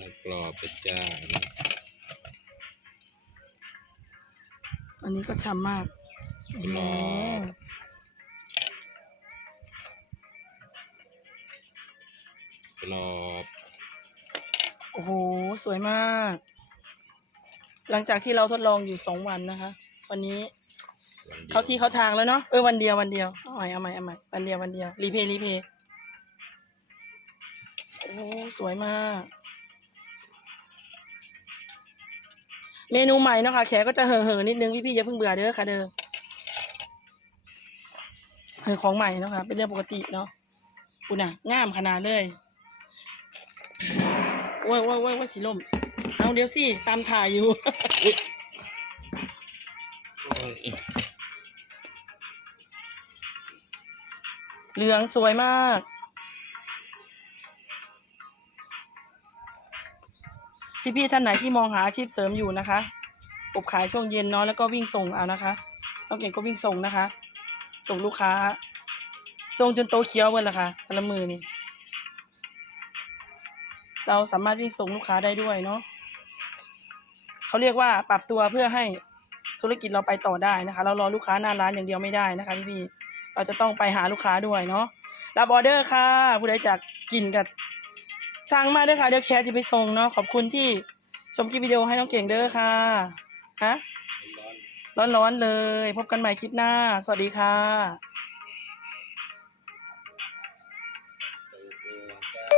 นักกรอบเป็นจ้านะอันนี้ก็ฉ่ำมากกรอบกรอบโอ้โห สวยมาก หลังจากที่เราทดลองอยู่สองวันนะคะ วันนี้วันดียวเขาที่เขาทางแล้วเนาะเออวันเดียววันเดียวเอาใหม่เอาใหม่เอาใหม่วันเดียววันเดียวรีเพย์รีเพย์โอ้สวยมาก เมนูใหม่เนาะค่ะแขกก็จะเห่อเห่อๆนิดนึงพี่ๆอย่าเพิ่งเบื่อเด้อค่ะเด้อเห่อของใหม่เนาะค่ะเป็นเรื่องปกติเนาะอุยน่ะงามขนาดเลยโอ้ยโอ้ยโอ้ยโอ้ยสีลมเอาเดี๋ยวสิตามถ่ายอยู่เหลืองสวยมาก พี่ๆท่านไหนที่มองหาอาชีพเสริมอยู่นะคะอบขายช่วงเย็นเนาะแล้วก็วิ่งส่งเอานะคะน้องเก่งก็วิ่งส่งนะคะ ส่งลูกค้า ส่งจนโตเคี้ยวเบิดละค่ะแต่ละมือนี่เราสามารถวิ่งส่งลูกค้าได้ด้วยเนาะเขาเรียกว่าปรับตัวเพื่อให้ธุรกิจเราไปต่อได้นะคะ เรารอลูกค้าหน้าร้านอย่างเดียวไม่ได้นะคะพี่เราจะต้องไปหาลูกค้าด้วยเนาะรับออเดอร์ค่ะผู้ใดจากกินกับ สั่งมาเด้อค่ะ เดี๋ยวแคร์จะไปส่งเนาะขอบคุณที่ชมคลิปวิดีโอให้น้องเก่งเด้อค่ะฮะร้อนร้อนๆเลย พบกันใหม่คลิปหน้า สวัสดีค่ะ